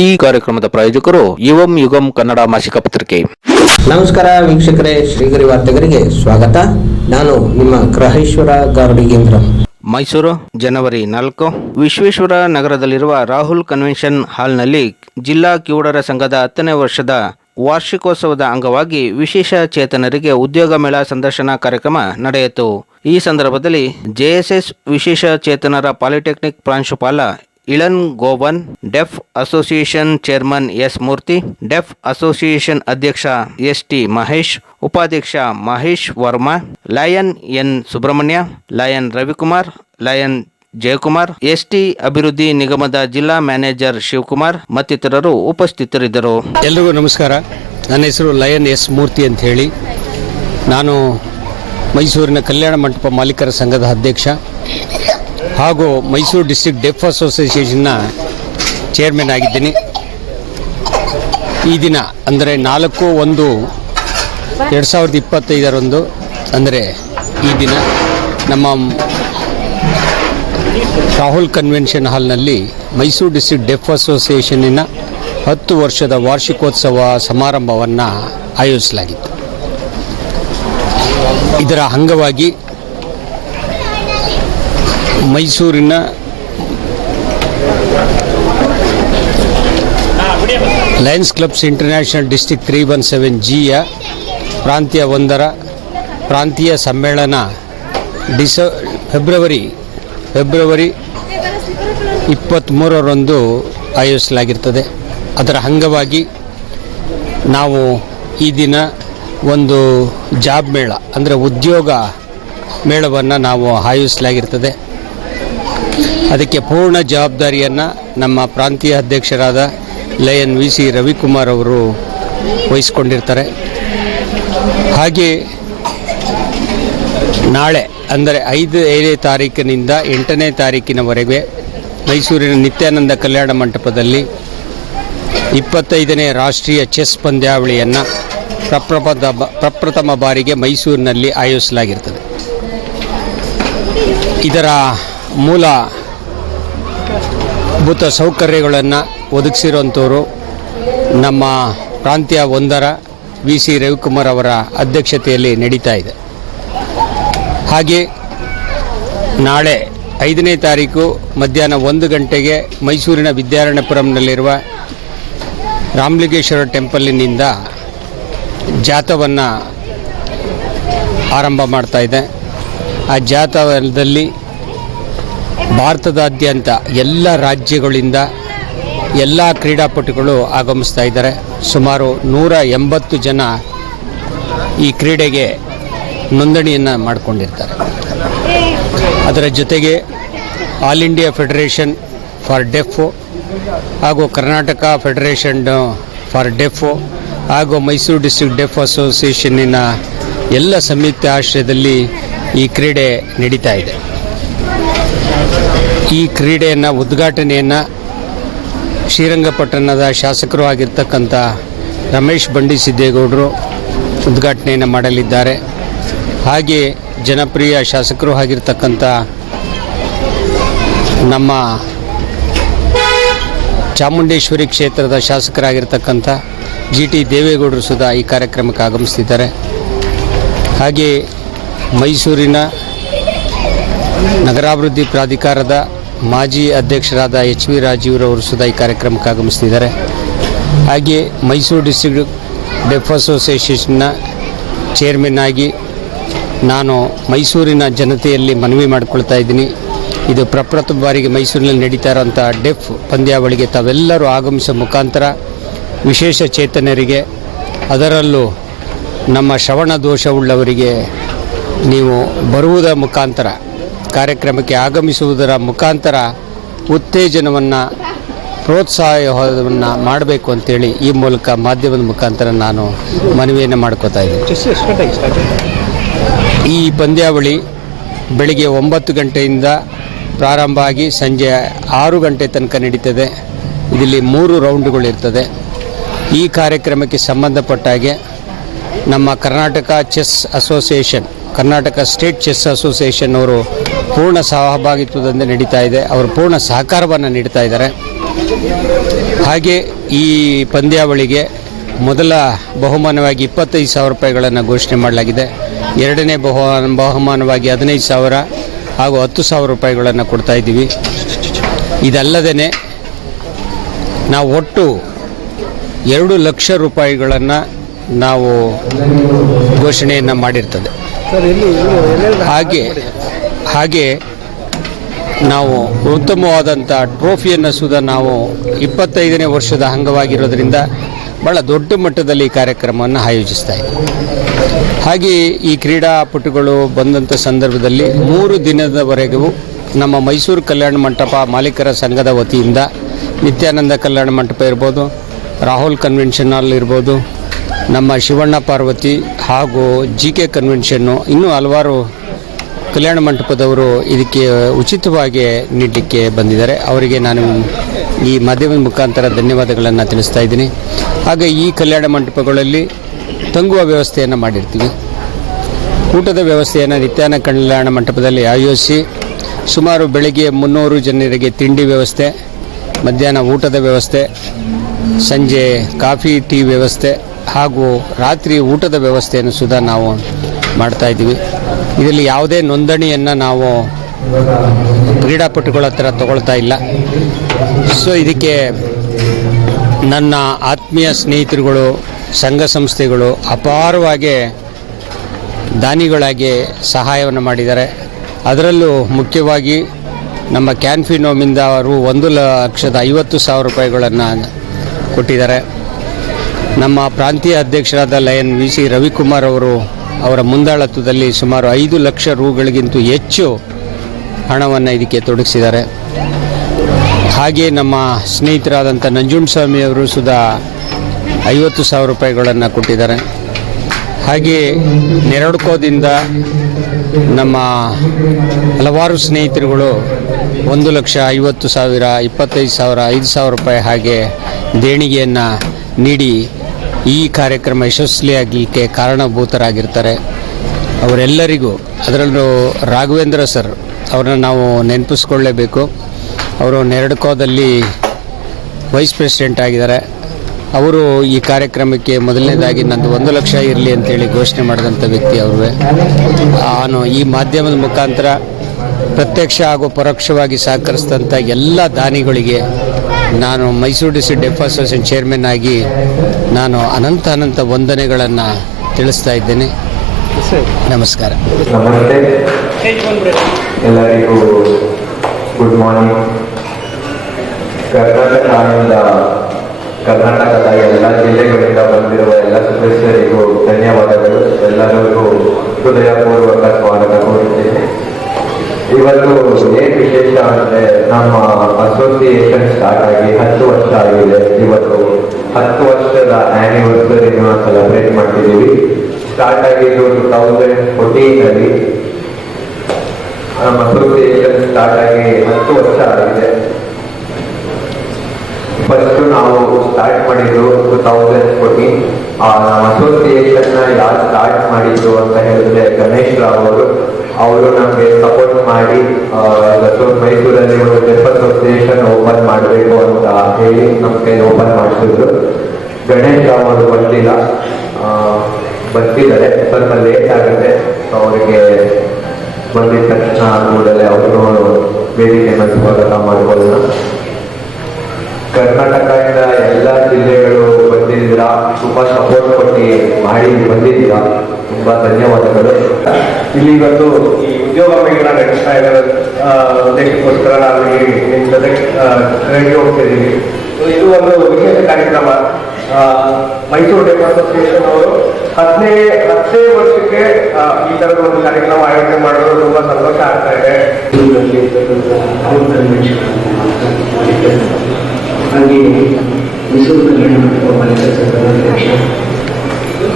ಈ ಕಾರ್ಯಕ್ರಮದ ಪ್ರಾಯೋಜಕರು ಯುವಂ ಯುಗಂ ಕನ್ನಡ ಮಾಸಿಕ ಪತ್ರಿಕೆ. ನಮಸ್ಕಾರ ವೀಕ್ಷಕರೇ, ಶ್ರೀಗರಿ ವಾರ್ತೆಗರಿಗೆ ಸ್ವಾಗತ. ನಾನು ನಿಮ್ಮ ಗ್ರಹೇಶ್ವರ ಗಾರ್ಡಿಗೇಂದ್ರ. ಮೈಸೂರು ಜನವರಿ 4. ವಿಶ್ವೇಶ್ವರ ನಗರದಲ್ಲಿರುವ ರಾಹುಲ್ ಕನ್ವೆನ್ಷನ್ ಹಾಲ್ನಲ್ಲಿ ಜಿಲ್ಲಾ ಕಿವುಡರ ಸಂಘದ 10ನೇ ವರ್ಷದ ವಾರ್ಷಿಕೋತ್ಸವದ ಅಂಗವಾಗಿ ವಿಶೇಷ ಚೇತನರಿಗೆ ಉದ್ಯೋಗ ಮೇಳ ಸಂದರ್ಶನ ಕಾರ್ಯಕ್ರಮ ನಡೆಯಿತು. ಈ ಸಂದರ್ಭದಲ್ಲಿ ಜೆಎಸ್ಎಸ್ ವಿಶೇಷ ಚೇತನರ ಪಾಲಿಟೆಕ್ನಿಕ್ ಪ್ರಾಂಶುಪಾಲ Ilan Govan, deaf association chairman S Murthy, deaf association ಅಧ್ಯಕ್ಷ ಎಸ್.ಟಿ. ಮಹೇಶ್, ಉಪಾಧ್ಯಕ್ಷ Mahesh Varma, lion N Subramanya, lion Ravikumar, lion Jayakumar, ST ಅಭಿವೃದ್ಧಿ ನಿಗಮದ ಜಿಲ್ಲಾ ಮ್ಯಾನೇಜರ್ ಶಿವಕುಮಾರ್ ಮತ್ತಿತರರು ಉಪಸ್ಥಿತರಿದ್ದರು. ಎಲ್ರಿಗೂ ನಮಸ್ಕಾರ. ನನ್ನ ಹೆಸರು ಲಯನ್ ಎಸ್ ಮೂರ್ತಿ ಅಂತ ಹೇಳಿ. ನಾನು ಮೈಸೂರಿನ ಕಲ್ಯಾಣ ಮಂಟಪ ಮಾಲೀಕರ ಸಂಘದ ಅಧ್ಯಕ್ಷ ಹಾಗೂ ಮೈಸೂರು ಡಿಸ್ಟ್ರಿಕ್ಟ್ ಡೆಫ್ ಅಸೋಸಿಯೇಷನ್ನ ಚೇರ್ಮನ್ ಆಗಿದ್ದೀನಿ. ಈ ದಿನ ಅಂದರೆ 4/1/2025 ಅಂದರೆ ಈ ದಿನ ನಮ್ಮ ರಾಹುಲ್ ಕನ್ವೆನ್ಷನ್ ಹಾಲ್ನಲ್ಲಿ ಮೈಸೂರು ಡಿಸ್ಟ್ರಿಕ್ಟ್ ಡೆಫ್ ಅಸೋಸಿಯೇಷನ್ನಿನ 10 ವರ್ಷದ ವಾರ್ಷಿಕೋತ್ಸವ ಸಮಾರಂಭವನ್ನು ಆಯೋಜಿಸಲಾಗಿತ್ತು. ಇದರ ಅಂಗವಾಗಿ ಮೈಸೂರಿನ ಲಯನ್ಸ್ ಕ್ಲಬ್ಸ್ ಇಂಟರ್ನ್ಯಾಷನಲ್ ಡಿಸ್ಟ್ರಿಕ್ಟ್ 317Gಯ ಪ್ರಾಂತ್ಯ 1ರ ಪ್ರಾಂತೀಯ ಸಮ್ಮೇಳನ ಫೆಬ್ರವರಿ 23ರಂದು ಆಯೋಜಿಸಲಾಗಿರ್ತದೆ. ಅದರ ಅಂಗವಾಗಿ ನಾವು ಈ ದಿನ ಒಂದು ಜಾಬ್ ಮೇಳ ಅಂದರೆ ಉದ್ಯೋಗ ಮೇಳವನ್ನು ನಾವು ಆಯೋಜಿಸಲಾಗಿರ್ತದೆ. ಅದಕ್ಕೆ ಪೂರ್ಣ ಜವಾಬ್ದಾರಿಯನ್ನು ನಮ್ಮ ಪ್ರಾಂತೀಯ ಅಧ್ಯಕ್ಷರಾದ ಲಯನ್ ವಿ.ಸಿ. ರವಿಕುಮಾರ್ ಅವರು ವಹಿಸ್ಕೊಂಡಿರ್ತಾರೆ. ಹಾಗೆ ನಾಳೆ ಅಂದರೆ 5ನೇ ತಾರೀಕಿನಿಂದ 8ನೇ ತಾರೀಕಿನವರೆಗೆ ಮೈಸೂರಿನ ನಿತ್ಯಾನಂದ ಕಲ್ಯಾಣ ಮಂಟಪದಲ್ಲಿ 25ನೇ ರಾಷ್ಟ್ರೀಯ ಚೆಸ್ ಪಂದ್ಯಾವಳಿಯನ್ನು ಪ್ರಪ್ರಥಮ ಬಾರಿಗೆ ಮೈಸೂರಿನಲ್ಲಿ ಆಯೋಜಿಸಲಾಗಿರ್ತದೆ. ಇದರ ಮೂಲಭೂತ ಸೌಕರ್ಯಗಳನ್ನು ಒದಗಿಸಿರುವಂಥವರು ನಮ್ಮ ಪ್ರಾಂತ್ಯ 1ರ ವಿ.ಸಿ. ರವಿಕುಮಾರ್ ಅವರ ಅಧ್ಯಕ್ಷತೆಯಲ್ಲಿ ನಡೀತಾ ಇದೆ. ಹಾಗೆ ನಾಳೆ 5ನೇ ತಾರೀಕು ಮಧ್ಯಾಹ್ನ 1 ಗಂಟೆಗೆ ಮೈಸೂರಿನ ವಿದ್ಯಾರಣ್ಯಪುರಂನಲ್ಲಿರುವ ರಾಮಲಿಂಗೇಶ್ವರ ಟೆಂಪಲಿನಿಂದ ಜಾಥಾವನ್ನು ಆರಂಭ ಮಾಡ್ತಾ ಇದೆ. ಆ ಜಾಥಾದಲ್ಲಿ ಭಾರತದಾದ್ಯಂತ ಎಲ್ಲ ರಾಜ್ಯಗಳಿಂದ ಎಲ್ಲ ಕ್ರೀಡಾಪಟುಗಳು ಆಗಮಿಸ್ತಾ ಇದ್ದಾರೆ. ಸುಮಾರು 180 ಜನ ಈ ಕ್ರೀಡೆಗೆ ನೋಂದಣಿಯನ್ನು ಮಾಡಿಕೊಂಡಿರ್ತಾರೆ. ಅದರ ಜೊತೆಗೆ all India federation for deaf ಹಾಗೂ ಕರ್ನಾಟಕ ಫೆಡರೇಷನ್ ಫಾರ್ ಡೆಫ್ ಹಾಗೂ ಮೈಸೂರು ಡಿಸ್ಟ್ರಿಕ್ಟ್ ಡೆಫ್ ಅಸೋಸಿಯೇಷನ್ನಿನ ಎಲ್ಲ ಸಂಯುಕ್ತ ಆಶ್ರಯದಲ್ಲಿ ಈ ಕ್ರೀಡೆ ನಡೀತಾ ಇದೆ. ಈ ಕ್ರೀಡೆಯನ್ನು ಉದ್ಘಾಟನೆಯನ್ನು ಶ್ರೀರಂಗಪಟ್ಟಣದ ಶಾಸಕರು ಆಗಿರ್ತಕ್ಕಂಥ ರಮೇಶ್ ಬಂಡಿ ಸಿದ್ದೇಗೌಡರು ಉದ್ಘಾಟನೆಯನ್ನು ಮಾಡಲಿದ್ದಾರೆ. ಹಾಗೆ ಜನಪ್ರಿಯ ಶಾಸಕರು ಆಗಿರ್ತಕ್ಕಂಥ ನಮ್ಮ ಚಾಮುಂಡೇಶ್ವರಿ ಕ್ಷೇತ್ರದ ಶಾಸಕರಾಗಿರ್ತಕ್ಕಂಥ ಜಿ.ಟಿ. ದೇವೇಗೌಡರು ಸುಧಾ ಈ ಕಾರ್ಯಕ್ರಮಕ್ಕೆ ಆಗಮಿಸ್ತಿದ್ದಾರೆ. ಹಾಗೆ ಮೈಸೂರಿನ ನಗರಾಭಿವೃದ್ಧಿ ಪ್ರಾಧಿಕಾರದ ಮಾಜಿ ಅಧ್ಯಕ್ಷರಾದ ಎಚ್.ವಿ. ರಾಜೀವ್ರವರು ಸುಧಾ ಈ ಕಾರ್ಯಕ್ರಮಕ್ಕೆ ಆಗಮಿಸ್ತಿದ್ದಾರೆ. ಹಾಗೆ ಮೈಸೂರು ಡಿಸ್ಟ್ರಿಕ್ಟ್ ಡೆಫ್ ಅಸೋಸಿಯೇಷನ್ನ ಚೇರ್ಮನ್ ಆಗಿ ನಾನು ಮೈಸೂರಿನ ಜನತೆಯಲ್ಲಿ ಮನವಿ ಮಾಡಿಕೊಳ್ತಾ ಇದ್ದೀನಿ. ಇದು ಪ್ರಪ್ರಥಮ ಬಾರಿಗೆ ಮೈಸೂರಿನಲ್ಲಿ ನಡೀತಾ ಇರೋಂಥ ಡೆಫ್ ಪಂದ್ಯಾವಳಿಗೆ ತಾವೆಲ್ಲರೂ ಆಗಮಿಸೋ ಮುಖಾಂತರ ವಿಶೇಷ ಚೇತನರಿಗೆ, ಅದರಲ್ಲೂ ನಮ್ಮ ಶ್ರವಣ ದೋಷವುಳ್ಳವರಿಗೆ ನೀವು ಬರುವುದರ ಮುಖಾಂತರ, ಕಾರ್ಯಕ್ರಮಕ್ಕೆ ಆಗಮಿಸುವುದರ ಮುಖಾಂತರ ಉತ್ತೇಜನವನ್ನು, ಪ್ರೋತ್ಸಾಹವನ್ನು ಮಾಡಬೇಕು ಅಂತೇಳಿ ಈ ಮೂಲಕ ಮಾಧ್ಯಮದ ಮುಖಾಂತರ ನಾನು ಮನವಿಯನ್ನು ಮಾಡ್ಕೋತಾ ಇದ್ದೀನಿ. ಈ ಪಂದ್ಯಾವಳಿ ಬೆಳಿಗ್ಗೆ 9 ಗಂಟೆಯಿಂದ ಪ್ರಾರಂಭ ಆಗಿ ಸಂಜೆ 6 ಗಂಟೆ ತನಕ ನಡೀತದೆ. ಇದರಲ್ಲಿ 3 ರೌಂಡ್ಗಳಿರ್ತದೆ. ಈ ಕಾರ್ಯಕ್ರಮಕ್ಕೆ ಸಂಬಂಧಪಟ್ಟ ಹಾಗೆ ನಮ್ಮ Karnataka chess association, Karnataka state chess association ಅವರು ಪೂರ್ಣ ಸಹಭಾಗಿತ್ವದಿಂದ ನಡೀತಾ ಇದೆ. ಅವರು ಪೂರ್ಣ ಸಹಕಾರವನ್ನು ನೀಡ್ತಾ ಇದ್ದಾರೆ. ಹಾಗೆ ಈ ಪಂದ್ಯಾವಳಿಗೆ ಮೊದಲ ಬಹುಮಾನವಾಗಿ 25,000 ರೂಪಾಯಿಗಳನ್ನು ಘೋಷಣೆ ಮಾಡಲಾಗಿದೆ. ಎರಡನೇ ಬಹುಮಾನವಾಗಿ 15,000 ಹಾಗೂ 10,000 ರೂಪಾಯಿಗಳನ್ನು ಕೊಡ್ತಾ ಇದ್ದೀವಿ. ಇದಲ್ಲದೇ ನಾವು ಒಟ್ಟು 2 ಲಕ್ಷ ರೂಪಾಯಿಗಳನ್ನು ನಾವು ಘೋಷಣೆಯನ್ನು ಮಾಡಿರ್ತದೆ. ಹಾಗೆ ನಾವು ಉತ್ತಮವಾದಂಥ ಟ್ರೋಫಿಯನ್ನು ಸುಧಾ ನಾವು 25ನೇ ವರ್ಷದ ಅಂಗವಾಗಿರೋದ್ರಿಂದ ಭಾಳ ದೊಡ್ಡ ಮಟ್ಟದಲ್ಲಿ ಈ ಕಾರ್ಯಕ್ರಮವನ್ನು ಆಯೋಜಿಸ್ತಾ ಇದ್ದೀವಿ. ಹಾಗೆ ಈ ಕ್ರೀಡಾಪಟುಗಳು ಬಂದಂಥ ಸಂದರ್ಭದಲ್ಲಿ 3 ದಿನದವರೆಗೂ ನಮ್ಮ ಮೈಸೂರು ಕಲ್ಯಾಣ ಮಂಟಪ ಮಾಲೀಕರ ಸಂಘದ ವತಿಯಿಂದ ನಿತ್ಯಾನಂದ ಕಲ್ಯಾಣ ಮಂಟಪ ಇರ್ಬೋದು, ರಾಹುಲ್ ಕನ್ವೆನ್ಷನ್ ಹಾಲ್ ಇರ್ಬೋದು, ನಮ್ಮ ಶಿವಣ್ಣ ಪಾರ್ವತಿ ಹಾಗೂ GK ಕನ್ವೆನ್ಷನ್ನು, ಇನ್ನೂ ಹಲವಾರು ಕಲ್ಯಾಣ ಮಂಟಪದವರು ಇದಕ್ಕೆ ಉಚಿತವಾಗಿ ನೀಡಲಿಕ್ಕೆ ಬಂದಿದ್ದಾರೆ. ಅವರಿಗೆ ನಾನು ಈ ಮಾಧ್ಯಮದ ಮುಖಾಂತರ ಧನ್ಯವಾದಗಳನ್ನು ತಿಳಿಸ್ತಾ ಇದ್ದೀನಿ. ಹಾಗೆ ಈ ಕಲ್ಯಾಣ ಮಂಟಪಗಳಲ್ಲಿ ತಂಗುವ ವ್ಯವಸ್ಥೆಯನ್ನು ಮಾಡಿರ್ತೀವಿ. ಊಟದ ವ್ಯವಸ್ಥೆಯನ್ನು ನಿತ್ಯಾನಂದ ಕಲ್ಯಾಣ ಮಂಟಪದಲ್ಲಿ ಆಯೋಜಿಸಿ ಸುಮಾರು ಬೆಳಗ್ಗೆ 300 ಜನರಿಗೆ ತಿಂಡಿ ವ್ಯವಸ್ಥೆ, ಮಧ್ಯಾಹ್ನ ಊಟದ ವ್ಯವಸ್ಥೆ, ಸಂಜೆ ಕಾಫಿ ಟೀ ವ್ಯವಸ್ಥೆ ಹಾಗೂ ರಾತ್ರಿ ಊಟದ ವ್ಯವಸ್ಥೆಯನ್ನು ಸುಧಾ ನಾವು ಮಾಡ್ತಾ ಇದ್ದೀವಿ. ಇದರಲ್ಲಿ ಯಾವುದೇ ನೋಂದಣಿಯನ್ನು ನಾವು ಕ್ರೀಡಾಪಟುಗಳ ಹತ್ರ ತಗೊಳ್ತಾ ಇಲ್ಲ. ಸೊ ಇದಕ್ಕೆ ನನ್ನ ಆತ್ಮೀಯ ಸ್ನೇಹಿತರುಗಳು, ಸಂಘ ಸಂಸ್ಥೆಗಳು ಅಪಾರವಾಗಿ ದಾನಿಗಳಾಗಿ ಸಹಾಯವನ್ನು ಮಾಡಿದ್ದಾರೆ. ಅದರಲ್ಲೂ ಮುಖ್ಯವಾಗಿ ನಮ್ಮ ಕ್ಯಾನ್ಫಿನೋಮಿಂದ ಅವರು 1,50,000 ರೂಪಾಯಿಗಳನ್ನು ಕೊಟ್ಟಿದ್ದಾರೆ. ನಮ್ಮ ಪ್ರಾಂತೀಯ ಅಧ್ಯಕ್ಷರಾದ ಲಯನ್ VC ರವಿಕುಮಾರ್ ಅವರ ಮುಂದಾಳತ್ವದಲ್ಲಿ ಸುಮಾರು 5 ಲಕ್ಷ ರೂಗಳಿಗಿಂತ ಹೆಚ್ಚು ಹಣವನ್ನು ಇದಕ್ಕೆ ತೊಡಗಿಸಿದ್ದಾರೆ. ಹಾಗೆ ನಮ್ಮ ಸ್ನೇಹಿತರಾದಂಥ ನಂಜುಂಡಸ್ವಾಮಿಯವರು ಸುಧಾ 50,000 ರೂಪಾಯಿಗಳನ್ನು ಕೊಟ್ಟಿದ್ದಾರೆ. ಹಾಗೆ ನೆರಡ್ಕೋದಿಂದ ನಮ್ಮ ಹಲವಾರು ಸ್ನೇಹಿತರುಗಳು 1,50,000, 25,000, 5,000 ರೂಪಾಯಿ ಹಾಗೆ ದೇಣಿಗೆಯನ್ನು ನೀಡಿ ಈ ಕಾರ್ಯಕ್ರಮ ಯಶಸ್ವಿಯಾಗಲಿಕ್ಕೆ ಕಾರಣಭೂತರಾಗಿರ್ತಾರೆ. ಅವರೆಲ್ಲರಿಗೂ, ಅದರಲ್ಲೂ ರಾಘವೇಂದ್ರ ಸರ್ ಅವ್ರನ್ನ ನಾವು ನೆನಪಿಸ್ಕೊಳ್ಳೇಬೇಕು. ಅವರು ನೆರಡ್ಕೋದಲ್ಲಿ ವೈಸ್ ಪ್ರೆಸಿಡೆಂಟ್ ಆಗಿದ್ದಾರೆ. ಅವರು ಈ ಕಾರ್ಯಕ್ರಮಕ್ಕೆ ಮೊದಲನೇದಾಗಿ ನಂದು 1 ಲಕ್ಷ ಇರಲಿ ಅಂತೇಳಿ ಘೋಷಣೆ ಮಾಡಿದಂಥ ವ್ಯಕ್ತಿ ಅವರೇ. ನಾನು ಈ ಮಾಧ್ಯಮದ ಮುಖಾಂತರ ಪ್ರತ್ಯಕ್ಷ ಹಾಗೂ ಪರೋಕ್ಷವಾಗಿ ಸಹಕರಿಸಿದಂಥ ಎಲ್ಲ ದಾನಿಗಳಿಗೆ ನಾನು Mysuru district deaf association chairman ಆಗಿ ನಾನು ಅನಂತ ವಂದನೆಗಳನ್ನು ತಿಳಿಸ್ತಾ ಇದ್ದೇನೆ. ನಮಸ್ಕಾರ. ನಮಸ್ತೆ ಎಲ್ಲರಿಗೂ. Good morning. ಕರ್ನಾಟಕದ ಎಲ್ಲ ಜಿಲ್ಲೆಗಳಿಂದ ಬಂದಿರುವ ಎಲ್ಲ ಸದಸ್ಯರಿಗೂ ಧನ್ಯವಾದಗಳು. ಎಲ್ಲರಿಗೂ ಹೃದಯಪೂರ್ವಕ ಸ್ವಾಗತ ಕೋರುತ್ತೇನೆ. ಇವತ್ತು ಏನ್ ವಿಶೇಷ ಅಂದ್ರೆ, ನಮ್ಮ ಅಸೋಸಿಯೇಷನ್ ಸ್ಟಾರ್ಟ್ ಆಗಿ 10 ವರ್ಷ ಆಗಿದೆ. ಇವತ್ತು 10 ವರ್ಷದ ಆನಿವರ್ಸರಿನ ಸೆಲೆಬ್ರೇಟ್ ಮಾಡ್ತಿದ್ದೀವಿ. ಸ್ಟಾರ್ಟ್ ಆಗಿದ್ದು 2014 ನಮ್ಮ ಅಸೋಸಿಯೇಷನ್ ಸ್ಟಾರ್ಟ್ ಆಗಿ 10 ವರ್ಷ ಆಗಿದೆ. ಫಸ್ಟ್ ನಾವು ಸ್ಟಾರ್ಟ್ ಮಾಡಿದ್ದು 2014. ನಮ್ಮ ಅಸೋಸಿಯೇಷನ್ನ ಯಾರು ಸ್ಟಾರ್ಟ್ ಮಾಡಿದ್ದು ಅಂತ ಹೇಳಿದ್ರೆ ಗಣೇಶ್ ರಾವ್ ಅವರು ನಮಗೆ ಸಪೋರ್ಟ್ ಮಾಡಿ ಮೈಸೂರಲ್ಲಿ ಒಂದು ಡೆಫ್ ಅಸೋಸಿಯೇಷನ್ ಓಪನ್ ಮಾಡಬೇಕು ಅಂತ ಹೇಳಿ ನಮಗೆ ಓಪನ್ ಮಾಡಿಸಿದ್ರು. ಗಣೇಶ್ ರಾವ್ ಅವರು ಬರ್ತಿದ್ದಾರೆ, ಸ್ವಲ್ಪ ಲೇಟ್ ಆಗುತ್ತೆ. ಅವರಿಗೆ ಬಂದಿದ ತಕ್ಷಣ ಕೂಡಲೇ ಅವರು ವೇದಿಕೆಯನ್ನು ಸ್ವಾಗತ ಮಾಡ್ಕೊಳ್ಳೋಣ. ಕರ್ನಾಟಕದಿಂದ ಎಲ್ಲ ಜಿಲ್ಲೆಗಳು ಬಂದಿದ್ದೀರಾ, ತುಂಬಾ ಸಪೋರ್ಟ್ ಕೊಟ್ಟು ಮಾಡಿ ಬಂದಿದ್ದೀರಾ, ತುಂಬಾ ಧನ್ಯವಾದಗಳು. ಇಲ್ಲಿ ಇವತ್ತು ಈ ಉದ್ಯೋಗ ಮೇಳನ ನಡೆಸ್ತಾ ಇದ್ದಾರೆ ಉದ್ದೇಶಕ್ಕೋಸ್ಕರ ನಾವು ನಿಮ್ಮ ಜೊತೆ ಹೋಗ್ತಿದ್ದೀವಿ. ಇದು ಒಂದು ವಿಶೇಷ ಕಾರ್ಯಕ್ರಮ. ಮೈಸೂರು ಡೆಫ್ ಅಸೋಸಿಯೇಷನ್ ಅವರು 10 ವರ್ಷಕ್ಕೆ ಈ ತರದ ಒಂದು ಕಾರ್ಯಕ್ರಮ ಆಯೋಜನೆ ಮಾಡೋದು ತುಂಬಾ ಸಂತೋಷ ಆಗ್ತಾ ಇದೆ. ಹಾಗೆ ಮೈಸೂರು ಕಲ್ಯಾಣ ಮಂಟಪ ಮಾಲೀಕರ ಸಂಘದ ಅಧ್ಯಕ್ಷ.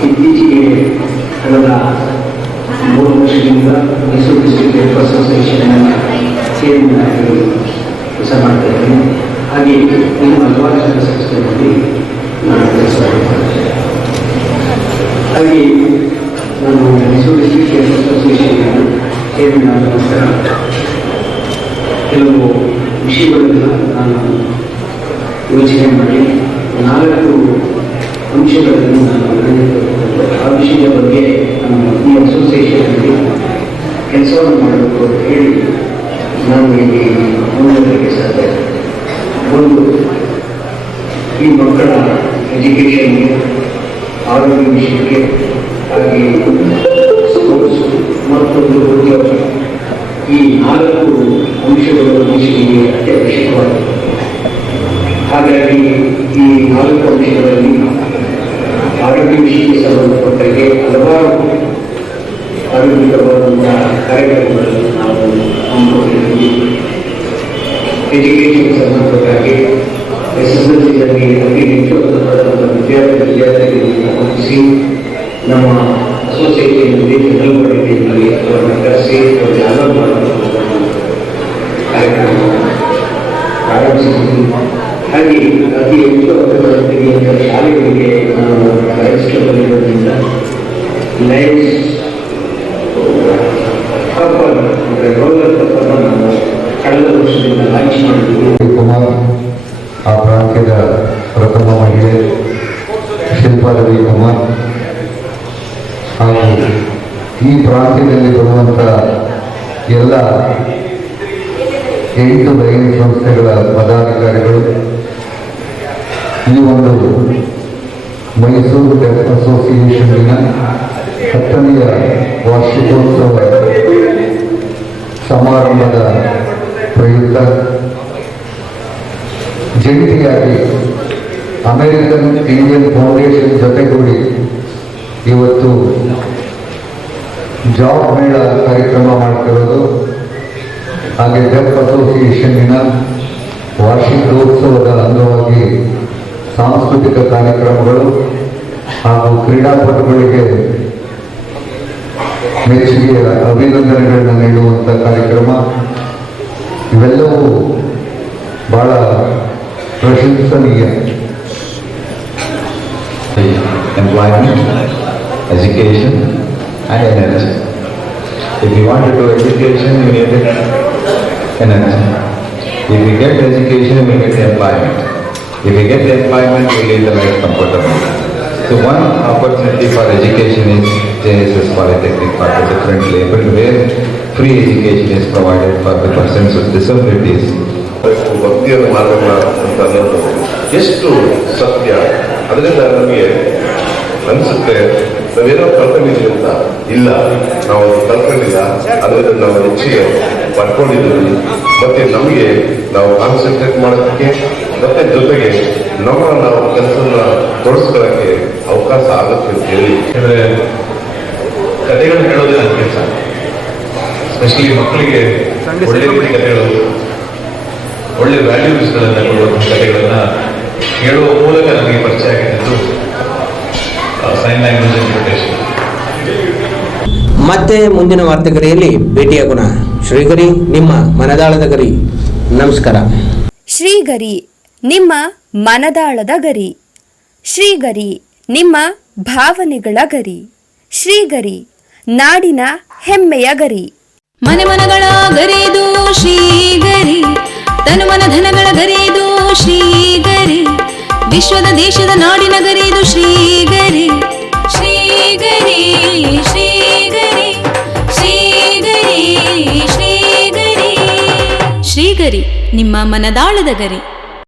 ಇತ್ತೀಚೆಗೆ ಕಳೆದ 3 ವರ್ಷದಿಂದ Mysuru district deaf association chairman ಆಗಿ ಕೆಲಸ ಮಾಡ್ತಾ ಇದ್ದೀನಿ. ಹಾಗೆ ಇನ್ನು ಹಲವಾರು ಸಂಸ್ಥೆಗಳಲ್ಲಿ ನಾನು ಕೆಲಸ ಮಾಡ್ತೇನೆ. ಹಾಗೆ ನಾನು Mysuru district deaf association chairman ಆದ ನಂತರ ಕೆಲವು ವಿಷಯಗಳನ್ನು ನಾನು ಯೋಚನೆ ಮಾಡಿ ಈ ಮಕ್ಕಳ ಎಜುಕೇಷನ್ಗೆ, ಆರೋಗ್ಯ ವಿಷಯಕ್ಕೆ, ಹಾಗೆ ಸ್ಪೋರ್ಟ್ಸ್ ಮತ್ತೊಂದು ಉದ್ಯೋಗ, ಈ 4 ಅಂಶಗಳು ಮನುಷ್ಯನಿಗೆ ಅತ್ಯವಶ್ಯಕವಾಗಿದೆ. ಹಾಗಾಗಿ ಈ 4 ಅಂಶಗಳಲ್ಲಿ ಆರೋಗ್ಯ ವಿಷಯಕ್ಕೆ ಸಂಬಂಧಪಟ್ಟಂಗೆ ಹಲವಾರು ಆರೋಗ್ಯಕರವಾದಂತಹ ಕಾರ್ಯಕ್ರಮಗಳನ್ನು ನಾವು ಹಮ್ಮಿಕೊಂಡಿದ್ದೀವಿ. ಎಜುಕೇಷನ್ ಸಂಬಂಧಪಟ್ಟಾಗಿ SSLCಯಲ್ಲಿ ಅತಿ ಹೆಚ್ಚು ವಿದ್ಯಾರ್ಥಿಗಳನ್ನು ಹೊಂದಿಸಿ ನಮ್ಮ ಅಸೋಸಿಯೇಷನ್ನಲ್ಲಿ ಜನರಲ್ ಬಾಡಿಯಲ್ಲಿ ಅವರನ್ನು ಕರೆಸಿ ಅವರಿಗೆ ಆಧಾರ ಮಾಡುವಂಥ ಕಾರ್ಯಕ್ರಮ ಪ್ರಾರಂಭಿಸಿದ್ದೀವಿ. ಹಾಗೆ ಅತಿ ಹೆಚ್ಚು ಅಂಕಗಳನ್ನು ತೆಗೆಯುವಂಥ ಶಾಲೆಗಳಿಗೆ ನಾವು ರಿಜಿಸ್ಟರ್ ಬರೆಯುವುದರಿಂದ ಲೈನ್ಸ್ ಕಪ್ಪರ್ ಅಂದರೆ ರೋಲರ್ ಕಪ್ಪನ್ನು ನಾವು ಕಳೆದ ವರ್ಷದಿಂದ ಲಾಂಚ್ ಮಾಡಿದ್ದೀವಿ. ಕುಮಾರ್ ಆ ಪ್ರಾಂತ್ಯದ ಪ್ರಥಮ ಮಹಿಳೆ ಶಿಲ್ಪಾ ರವಿಕುಮಾರ್ ಹಾಗೂ ಈ ಪ್ರಾಂತ್ಯದಲ್ಲಿ ಬರುವಂಥ ಎಲ್ಲ 8 ಲೈನ್ ಸಂಸ್ಥೆಗಳ ಪದಾಧಿಕಾರಿಗಳು ಈ ಒಂದು ಮೈಸೂರು ಡೆಫ್ ಅಸೋಸಿಯೇಷನ್ನಿನ 10ನೆಯ ವಾರ್ಷಿಕೋತ್ಸವ ಸಮಾರಂಭದ ಪ್ರಯುಕ್ತ ಜಂಟಿಯಾಗಿ ಅಮೆರಿಕನ್ ಇಂಡಿಯನ್ ಫೌಂಡೇಶನ್ ಜೊತೆಗೂಡಿ ಇವತ್ತು ಜಾಬ್ ಮೇಳ ಕಾರ್ಯಕ್ರಮ ಮಾಡ್ತಿರೋದು. ಹಾಗೆ ಡೆಫ್ ಅಸೋಸಿಯೇಷನ್ನಿನ ವಾರ್ಷಿಕೋತ್ಸವದ ಅಂಗವಾಗಿ ಸಾಂಸ್ಕೃತಿಕ ಕಾರ್ಯಕ್ರಮಗಳು ಹಾಗೂ ಕ್ರೀಡಾಪಟುಗಳಿಗೆ ಮೆಚ್ಚುಗೆಯ ಅಭಿನಂದನೆಗಳನ್ನ ನೀಡುವಂಥ ಕಾರ್ಯಕ್ರಮ ಇವೆಲ್ಲವೂ ಬಹಳ ಪ್ರಶಂಸನೀಯ. Employment, education and energy. If you want to do education, you need energy. If you get education, you get employment. If you get employment, you lead the life comfortably. So one opportunity for education is JSS Polytechnic Park, different label where free education is provided for the persons with disabilities. ಭಕ್ತಿಯನ್ನು ಮಾರ್ಗ ಅಂತ ಅನ್ನೋದು ಎಷ್ಟು ಸತ್ಯ. ಅದರಿಂದ ನಮಗೆ ಅನಿಸುತ್ತೆ ನಾವೇನೋ ಕಲ್ಕೊಂಡಿದ್ದೀವಿ ಅಂತ. ಇಲ್ಲ, ನಾವು ಕಲ್ಕೊಂಡಿಲ್ಲ, ಅದರಿಂದ ನಾವು ಹೆಚ್ಚಿಗೆ ಪಡ್ಕೊಂಡಿದ್ದೀವಿ. ಮತ್ತೆ ನಮಗೆ ನಾವು ಕಾನ್ಸಂಟ್ರೇಟ್ ಮಾಡೋದಕ್ಕೆ ಮತ್ತೆ ಜೊತೆಗೆ ನಾವು ಕೆಲಸನ ತೊಡಸ್ಕೊಳ್ಳೋಕ್ಕೆ ಅವಕಾಶ ಆಗುತ್ತೆ ಅಂತ ಹೇಳಿ. ಯಾಕಂದರೆ ಕಥೆಗಳು ಹೇಳೋದೇ ನನ್ನ ಕೆಲಸ. ಎಸ್ಪೆಷಲಿ ಮಕ್ಕಳಿಗೆ ಒಳ್ಳೆ ರೀತಿ ಕಥೆ ಹೇಳೋದು, ಒಳ್ಳೆ ವ್ಯಾಲ್ಯೂಸ್ಗಳನ್ನು ಕೊಡುವಂಥ ಕಥೆಗಳನ್ನು ಹೇಳುವ ಮೂಲಕ ನನಗೆ ಪರಿಚಯ ಆಗಿದ್ದು ಸೈನ್ ಲ್ಯಾಂಗ್ವೇಜ್ ಇಂಟರ್ಪ್ರಿಟೇಷನ್. ಮತ್ತೆ ಮುಂದಿನ ವಾರ್ತೆಗರಿಯಲ್ಲಿ ಭೇಟಿಯಾಗೋಣ. ಶ್ರೀಗರಿ, ನಿಮ್ಮ ಮನದಾಳದ ಗರಿ. ನಮಸ್ಕಾರ. ಶ್ರೀಗರಿ, ನಿಮ್ಮ ಮನದಾಳದ ಗರಿ. ಶ್ರೀಗರಿ, ನಿಮ್ಮ ಭಾವನೆಗಳ ಗರಿ. ಶ್ರೀಗರಿ, ನಾಡಿನ ಹೆಮ್ಮೆಯ ಗರಿ. ಮನೆ ಮನಗಳ ಗರಿದು ಶ್ರೀಗರಿ, ತನು ಮನ ಧನಗಳ ಗರಿದು ಶ್ರೀಗರಿ, ವಿಶ್ವದ ದೇಶದ ನಾಡಿನ ಗರಿದು ಶ್ರೀಗರಿ. ಶ್ರೀಗರಿ ಶ್ರೀಗರಿ ಶ್ರೀಗರಿ ಶ್ರೀಗರಿ ಶ್ರೀಗರಿ, ನಿಮ್ಮ ಮನದಾಳದ ಗರಿ.